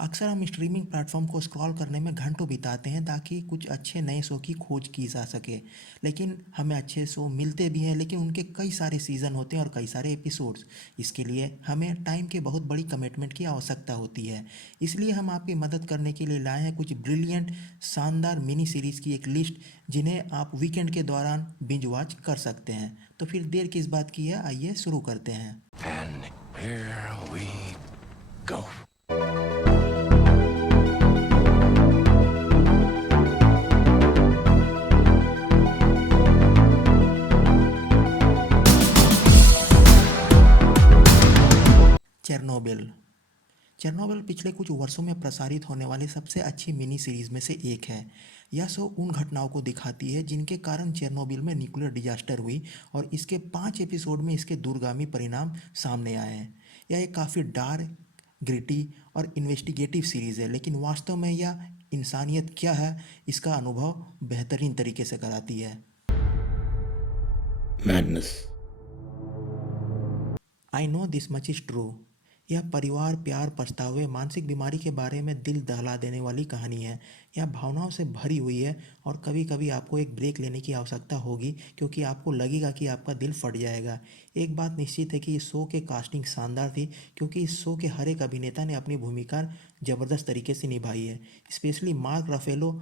अक्सर हम streaming platform को स्क्रॉल करने में घंटों बिताते हैं ताकि कुछ अच्छे नए शो की खोज की जा सके। लेकिन हमें अच्छे शो मिलते भी हैं, लेकिन उनके कई सारे सीज़न होते हैं और कई सारे एपिसोड्स। इसके लिए हमें टाइम की बहुत बड़ी कमिटमेंट की आवश्यकता होती है। इसलिए हम आपकी मदद करने के लिए लाए हैं कुछ ब्रिलियंट शानदार मिनी सीरीज़ की एक लिस्ट, जिन्हें आप वीकेंड के दौरान बिंज वॉच कर सकते हैं। तो फिर देर किस बात की है, आइए शुरू करते हैं। And here we go. Chernobyl. Chernobyl पिछले कुछ वर्षों में प्रसारित होने वाली सबसे अच्छी मिनी सीरीज में से एक है। यह शो उन घटनाओं को दिखाती है जिनके कारण चेरनोबिल में न्यूक्लियर डिजास्टर हुई, और इसके 5 एपिसोड में इसके दूरगामी परिणाम सामने आए हैं। यह एक काफ़ी डार्क, ग्रिटी और इन्वेस्टिगेटिव सीरीज़ है, लेकिन वास्तव में यह इंसानियत क्या है, इसका अनुभव बेहतरीन तरीके से कराती है। Madness. I know this much is true. यह परिवार, प्यार, पछतावे, मानसिक बीमारी के बारे में दिल दहला देने वाली कहानी है। यह भावनाओं से भरी हुई है और कभी कभी आपको एक ब्रेक लेने की आवश्यकता होगी, क्योंकि आपको लगेगा कि आपका दिल फट जाएगा। एक बात निश्चित है कि इस शो के कास्टिंग शानदार थी, क्योंकि इस शो के हर एक अभिनेता ने अपनी भूमिका ज़बरदस्त तरीके से निभाई है। स्पेशली मार्क रफेलो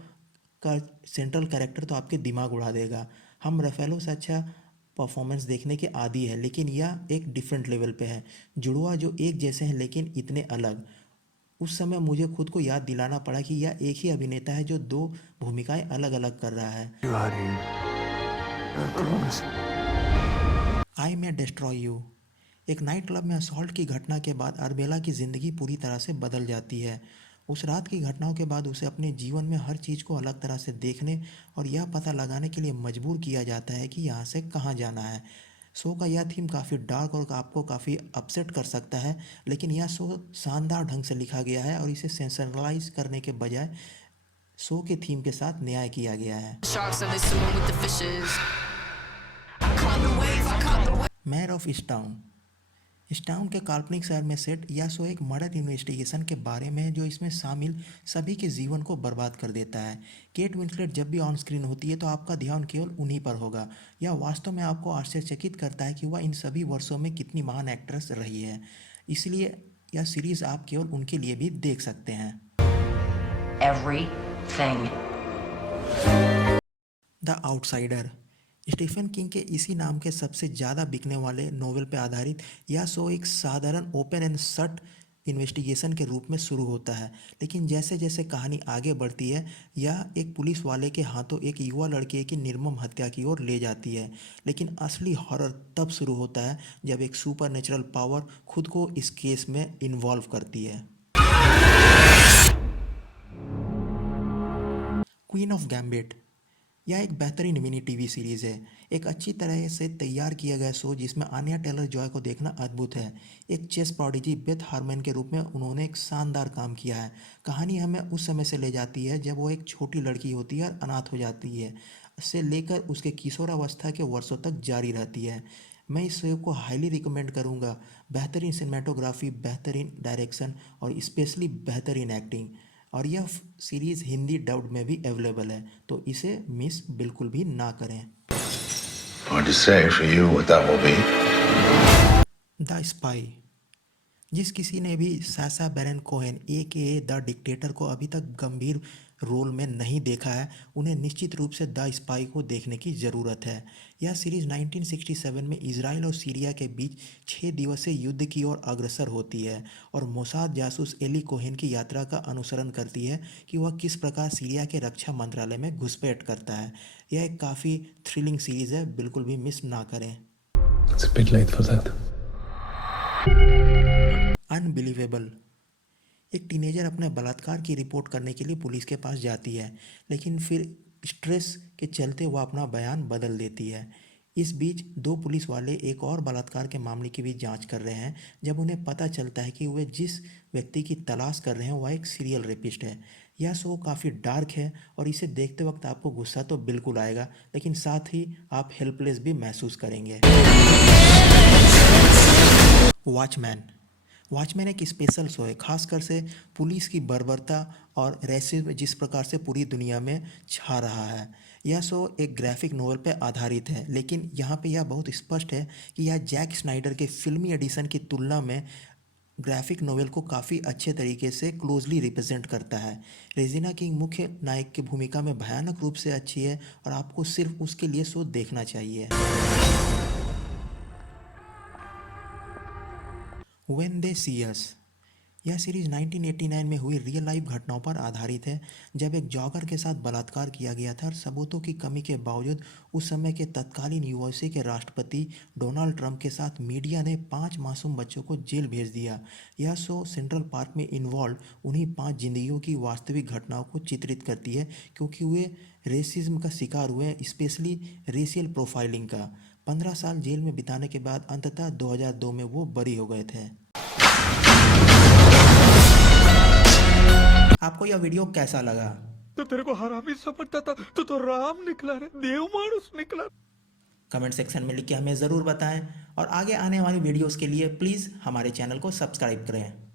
का सेंट्रल कैरेक्टर तो आपके दिमाग उड़ा देगा। हम रफेलो से अच्छा परफॉर्मेंस देखने के आदी है, लेकिन यह एक डिफरेंट लेवल पे है। जुड़वा जो एक जैसे हैं लेकिन इतने अलग। उस समय मुझे खुद को याद दिलाना पड़ा कि यह एक ही अभिनेता है जो दो भूमिकाएं अलग अलग कर रहा है। You out here. I promise. I may destroy you. एक नाइट क्लब में असॉल्ट की घटना के बाद अरबेला की ज़िंदगी पूरी तरह से बदल जाती है। उस रात की घटनाओं के बाद उसे अपने जीवन में हर चीज़ को अलग तरह से देखने और यह पता लगाने के लिए मजबूर किया जाता है कि यहाँ से कहाँ जाना है। शो का यह थीम काफ़ी डार्क और आपको काफ़ी अपसेट कर सकता है, लेकिन यह शो शानदार ढंग से लिखा गया है और इसे सेंसरलाइज करने के बजाय शो के थीम के साथ न्याय किया गया है। Sharks and they swim with the fishes. I caught the wave, I caught the wave. Mare of Easttown. Easttown के काल्पनिक शहर में सेट यह शो एक मर्डर इन्वेस्टिगेशन के बारे में है, जो इसमें शामिल सभी के जीवन को बर्बाद कर देता है। केट विंसलेट जब भी ऑन स्क्रीन होती है तो आपका ध्यान केवल उन्हीं पर होगा। यह वास्तव में आपको आश्चर्यचकित करता है कि वह इन सभी वर्षों में कितनी महान एक्ट्रेस रही है। इसलिए यह सीरीज़ आप केवल उनके लिए भी देख सकते हैं। Everything. The outsider. Stephen King के इसी नाम के सबसे ज़्यादा बिकने वाले नोवेल पर आधारित यह शो एक साधारण ओपन एंड शट इन्वेस्टिगेशन के रूप में शुरू होता है, लेकिन जैसे जैसे कहानी आगे बढ़ती है यह एक पुलिस वाले के हाथों एक युवा लड़के की निर्मम हत्या की ओर ले जाती है। लेकिन असली हॉरर तब शुरू होता है जब एक सुपर नेचुरल पावर खुद को इस केस में इन्वॉल्व करती है। Queen of gambit. यह एक बेहतरीन मिनी टीवी सीरीज़ है, एक अच्छी तरह से तैयार किया गया शो जिसमें आन्या टेलर जॉय को देखना अद्भुत है। एक चेस प्रोडिजी बेथ हार्मन के रूप में उन्होंने एक शानदार काम किया है। कहानी हमें उस समय से ले जाती है जब वो एक छोटी लड़की होती है और अनाथ हो जाती है, से लेकर उसके किशोरावस्था के वर्षों तक जारी रहती है। मैं इस शो को हाईली रिकमेंड करूँगा। बेहतरीन सिनेमेटोग्राफी, बेहतरीन डायरेक्शन और स्पेशली बेहतरीन एक्टिंग। और यह सीरीज़ हिंदी डब्ड में भी अवेलेबल है, तो इसे मिस बिल्कुल भी ना करें। Hard to say for you what that will be. The spy. जिस किसी ने भी Sacha Baron Cohen AKA the dictator को अभी तक गंभीर रोल में नहीं देखा है, उन्हें निश्चित रूप से द स्पाई को देखने की ज़रूरत है। यह सीरीज़ 1967 में इजराइल और सीरिया के बीच 6 दिवसीय युद्ध की ओर अग्रसर होती है और मोसाद जासूस एली कोहेन की यात्रा का अनुसरण करती है कि वह किस प्रकार सीरिया के रक्षा मंत्रालय में घुसपैठ करता है। यह एक काफ़ी थ्रिलिंग सीरीज़ है, बिल्कुल भी मिस ना करें। It's a bit late for that. Unbelievable. एक टीनेजर अपने बलात्कार की रिपोर्ट करने के लिए पुलिस के पास जाती है, लेकिन फिर स्ट्रेस के चलते वह अपना बयान बदल देती है। इस बीच दो पुलिस वाले एक और बलात्कार के मामले की भी जांच कर रहे हैं, जब उन्हें पता चलता है कि वे जिस व्यक्ति की तलाश कर रहे हैं वह एक सीरियल रेपिस्ट है। यह शो काफ़ी डार्क है और इसे देखते वक्त आपको गुस्सा तो बिल्कुल आएगा, लेकिन साथ ही आप हेल्पलेस भी महसूस करेंगे। वॉचमैन। वॉचमैन एक स्पेशल शो है, खासकर से पुलिस की बर्बरता और रेसिज्म जिस प्रकार से पूरी दुनिया में छा रहा है। यह शो एक ग्राफिक नोवेल पर आधारित है, लेकिन यहाँ पे यह बहुत स्पष्ट है कि यह जैक स्नाइडर के फिल्मी एडिशन की तुलना में ग्राफिक नोवेल को काफ़ी अच्छे तरीके से क्लोजली रिप्रेजेंट करता है। रेजिना किंग मुख्य नायक की भूमिका में भयानक रूप से अच्छी है और आपको सिर्फ उसके लिए शो देखना चाहिए। व्हेन दे सी अस, यह सीरीज 1989 में हुई रियल लाइफ घटनाओं पर आधारित है, जब एक जॉगर के साथ बलात्कार किया गया था और सबूतों की कमी के बावजूद उस समय के तत्कालीन यूएसए के राष्ट्रपति डोनाल्ड ट्रंप के साथ मीडिया ने 5 मासूम बच्चों को जेल भेज दिया। यह शो सेंट्रल पार्क में इन्वॉल्व उन्हीं 5 जिंदगियों की वास्तविक घटनाओं को चित्रित करती है, क्योंकि वे रेसिज्म का शिकार हुए, स्पेशली रेशियल प्रोफाइलिंग का। 15 साल जेल में बिताने के बाद अंततः 2002 में वो बरी हो गए थे। आपको यह वीडियो कैसा लगा? तो तेरे को हरामी समझता था, तो राम निकला रे, देव मानुस निकला। कमेंट सेक्शन में लिख के हमें ज़रूर बताएं और आगे आने वाली वीडियोस के लिए प्लीज़ हमारे चैनल को सब्सक्राइब करें।